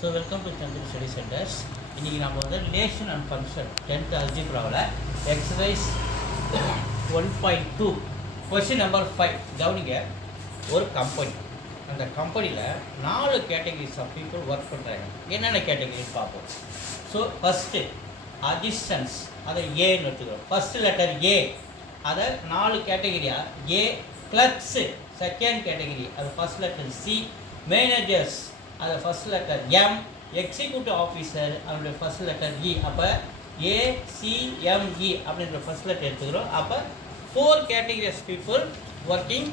So welcome to Chandra Study Centers. இன்னைக்கு நாம வந்து relation and function 10th algebraல exercise 1.2 question number 5 கவனிங்க. ஒரு கம்பெனி, அந்த கம்பெனில 4 categories of people work பண்றாங்க. என்னென்ன categories பார்ப்போம். So first assistants, அதை A ன்னு எடுத்துக்கிறோம். First letter A, அதை 4 category. A clerks second category, அது first letter C. Managers, அது first letter M. Executive officer, அதோட first letter E. அப்போ ACME அப்படின்ற first letter எடுத்துக்கிறோம். அப்போ 4 categories people working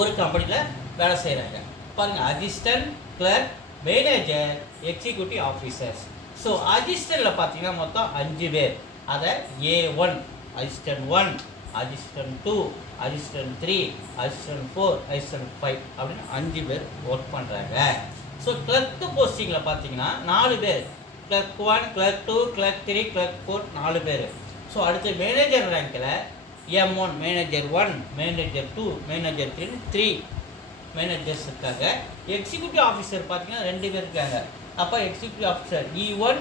ஒரு கம்பெனியில் வேலை செய்கிறாங்க. பாருங்கள், assistant, clerk, manager, executive officers. So அசிஸ்டண்டில் பார்த்தீங்கன்னா மொத்தம் 5 பேர். அதை A1, assistant 1, assistant 2, assistant 3, assistant 4, assistant 5 அப்படின்னு 5 பேர் ஒர்க் பண்ணுறாங்க. ஸோ கிளர்க்கு போஸ்டிங்கில் பார்த்தீங்கன்னா 4 பேர். கிளர்க் 1, கிளர்க் 2, கிளர்க் 3, கிளர்க் 4 4 பேர். ஸோ அடுத்து மேனேஜர் ரேங்கில் M1, manager 1, manager 2, manager 3 managers இருக்காங்க. எக்ஸிக்யூட்டிவ் ஆஃபீஸர் பார்த்தீங்கன்னா 2 பேர் இருக்காங்க. அப்போ எக்ஸிக்யூட்டிவ் ஆஃபீஸர் E1,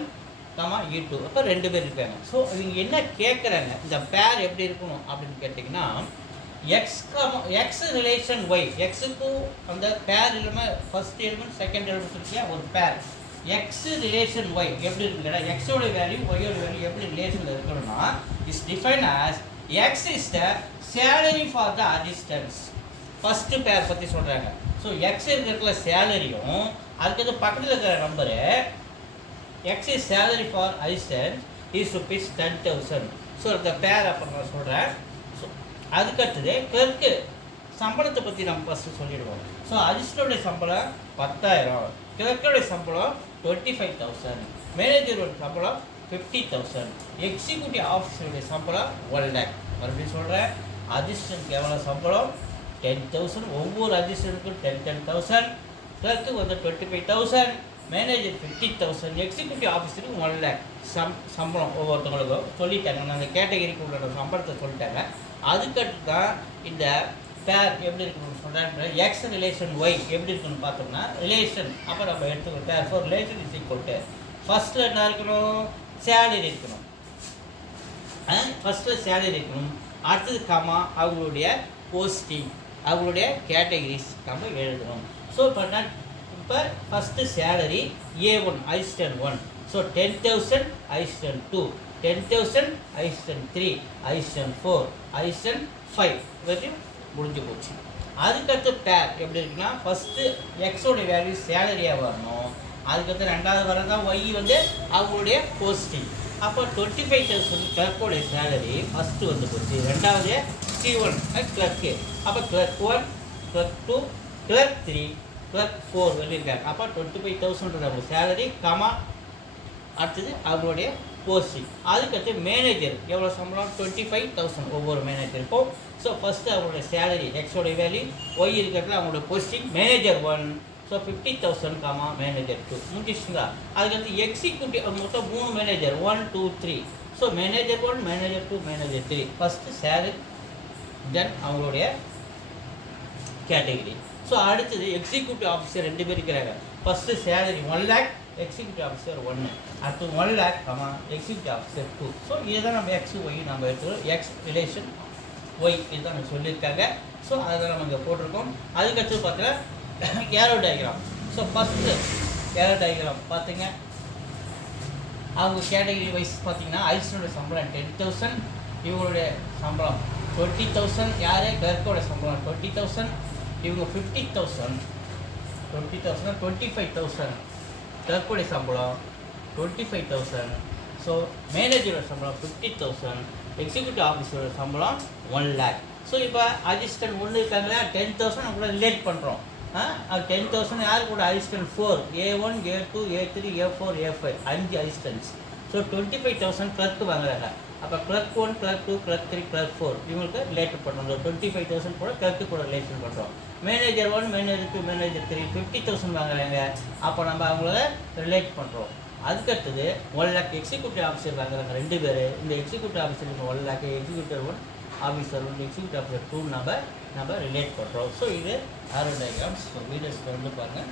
E2, அப்போ 2 பேர் இருக்காங்க. ஸோ இவங்க என்ன கேட்குறாங்க, இந்த பேர் எப்படி இருக்கணும் அப்படின்னு கேட்டிங்கன்னா, எக்ஸ் ரிலேஷன் ஒய், எக்ஸுக்கு அந்த பேர் இல்லாமல் ஃபர்ஸ்ட் எலிமெண்ட் செகண்ட் எலிமெண்ட் இருக்கியா ஒரு பேர். எக்ஸ் ரிலேஷன் ஒய் எப்படி இருக்குன்னா, எக்ஸோட வேல்யூ ஒய்யோட வேல்யூ எப்படி ரிலேஷனில் இருக்கணும்னா, is define as eggs is the salary for the assistance. First பேர் பற்றி சொல்கிறாங்க. ஸோ எக்ஸ் இருக்கிற சேலரியும் அதுக்கு பக்கத்தில் இருக்கிற number X is salary for assistance is rupees 10,000. So இந்த பேர் அப்போ நான் சொல்கிறேன். ஸோ அதுக்கடுத்தது கிளர்க்கு சம்பளத்தை பற்றி நம்ம ஃபஸ்ட்டு சொல்லிடுவோம். ஸோ அசிஸ்டன்டோடைய சம்பளம் 10,000, கிளர்க்கோடைய சம்பளம் 25,000, மேனேஜரோட சம்பளம் 50,000, எக்ஸிக்யூட்டிவ் ஆஃபீஸருடைய சம்பளம் 1 lakh. மறுபடியும் சொல்கிறேன், அசிஸ்டன்ட்க்கு எவ்வளோ சம்பளம் 10,000, ஒவ்வொரு அசிஸ்டன்ட்டுக்கும் 10,000, கிளர்க்கு வந்து 25,000, மேனேஜர் 50,000, எக்ஸிக்யூட்டிவ் ஆஃபீஸருக்கு 1 lakh சம்பளம் ஒவ்வொருத்தவங்களுக்கும் சொல்லிட்டாங்க. நான் அந்த கேட்டகரிக்கு உள்ள சம்பளத்தை சொல்லிட்டாங்க. அதுக்கடுத்து தான் இந்த பேர் எப்படி இருக்கணும்னு சொல்கிறாங்க. எக்ஸ் ரிலேஷன் ஒய் எப்படி இருக்குன்னு பார்த்தோம்னா, ரிலேஷன் அப்போ நம்ம எடுத்துக்கணும். பேர் for relation is equal to ஃபஸ்ட்டில் என்ன இருக்கணும், சேலரி இருக்கணும். ஃபஸ்ட்டில் சேலரி இருக்கணும். அடுத்தது கமா அவங்களுடைய போஸ்டிங், அவங்களுடைய கேட்டகரிஸ் நம்ம எழுதணும். ஸோ இப்போ first salary A1 assistant 1, so 10,000 assistant 2, 10,000 assistant 3, assistant 4, assistant 5 வரையும் முடிஞ்சு போச்சு. அதுக்கடுத்து பேர் எப்படி இருக்குன்னா, ஃபஸ்ட்டு எக்ஸோடைய வேல்யூ சேலரியாக வரணும். அதுக்கடுத்து ரெண்டாவது வரதான் ஒய் வந்து அவங்களுடைய போஸ்டிங். அப்போ 25,000 கிளர்க்கோடைய சேலரி ஃபஸ்ட்டு வந்து போச்சு. ரெண்டாவது C1 கிளர்க்கு. அப்போ கிளர்க் 1, கிளர்க் 2, கிளர்க் 3, கிளர்க் 4 வெளியிருக்காங்க. அப்போ 25,000 அவங்க சேலரி கமா அடுத்தது அவங்களுடைய போஸ்டிங். அதுக்கடுத்து மேனேஜர் எவ்வளோ சம்பளம் 25,000 ஒவ்வொரு மேனேஜருக்கும். ஸோ ஃபஸ்ட்டு அவங்களுடைய சேலரி எக்ஸோடைய வேல்யூ, ஒய் இருக்கிறதுல அவங்களுடைய posting manager 1, so 50,000 comma manager 2 முடிச்சுங்களா. அதுக்கடுத்து எக்ஸிக்யூட்டிவ் மொத்தம் 3 manager 1, 2, 3. So manager 1, manager 2, manager 3. First salary, then அவங்களுடைய கேட்டகரி. ஸோ அடுத்தது எக்ஸிக்யூட்டிவ் ஆஃபீஸர் 2 பேர் இருக்கிறாங்க. First salary 1 lakh, executive officer 1, அடுத்து 1 lakh comma executive officer 2. So இதுதான் நம்ம எக்ஸ் ஒய் நம்ம எடுத்துக்கிறோம். எக்ஸ் ரிலேஷன் ஒய் இதுதான் நம்ம சொல்லியிருக்காங்க. ஸோ அதை நம்ம இங்கே போட்டிருக்கோம். அதுக்கடுத்து பார்த்தீங்கன்னா aero diagram. So first aero diagram பார்த்தீங்க, அவங்க கேட்டகரி வைஸ் பார்த்தீங்கன்னா அசிஸ்டன்டோட சம்பளம் 10,000, இவங்களுடைய சம்பளம் 20,000, யார் கிளர்க்கோட சம்பளம் 20,000, இவங்க 50,000, 20,000 25,000, கிளர்க்கோடைய சம்பளம் 25,000. ஸோ மேனேஜரோட சம்பளம் 50,000, எக்ஸிக்யூட்டிவ் ஆஃபீஸரோட சம்பளம் 1 lakh. ஸோ இப்போ அசிஸ்டன்ட் 1 இருக்காங்களா, 10,000 நம்ம கூட ரிலேட் பண்ணுறோம். 10,000 யார் கூட, assistant 4, A1, A2, A3, A4, A5 5 assistants. So 25,000 clerk வாங்குறாங்க. அப்போ கிளர்க் 1, கிளர்க் 2, கிளர்க் 3, கிளர்க் 4 இவங்களுக்கு ரிலேட் பண்ணுறோம். 25,000 கூட கிளர்க்கு கூட ரிலேஷன் பண்ணுறோம். மேனேஜர் 1, மேனேஜர் 2, மேனேஜர் 3 50,000 வாங்குறாங்க. அப்போ நம்ம அவங்கள ரிலேட் பண்ணுறோம். அதுக்கடுத்தது 1 lakh எக்ஸிக்யூட்டிவ் ஆஃபீஸர் வாங்குறாங்க 2 பேர். இந்த எக்ஸிக்யூட்டிவ் ஆஃபீஸருக்கு 1 lakh, executive 1 officer 1, executive officer 2 நம்ம ரிலேட் பண்ணுறோம். ஸோ இது ஆரோ டயக்ராம்ஸ் வீடியோஸ் வந்து பாருங்கள்.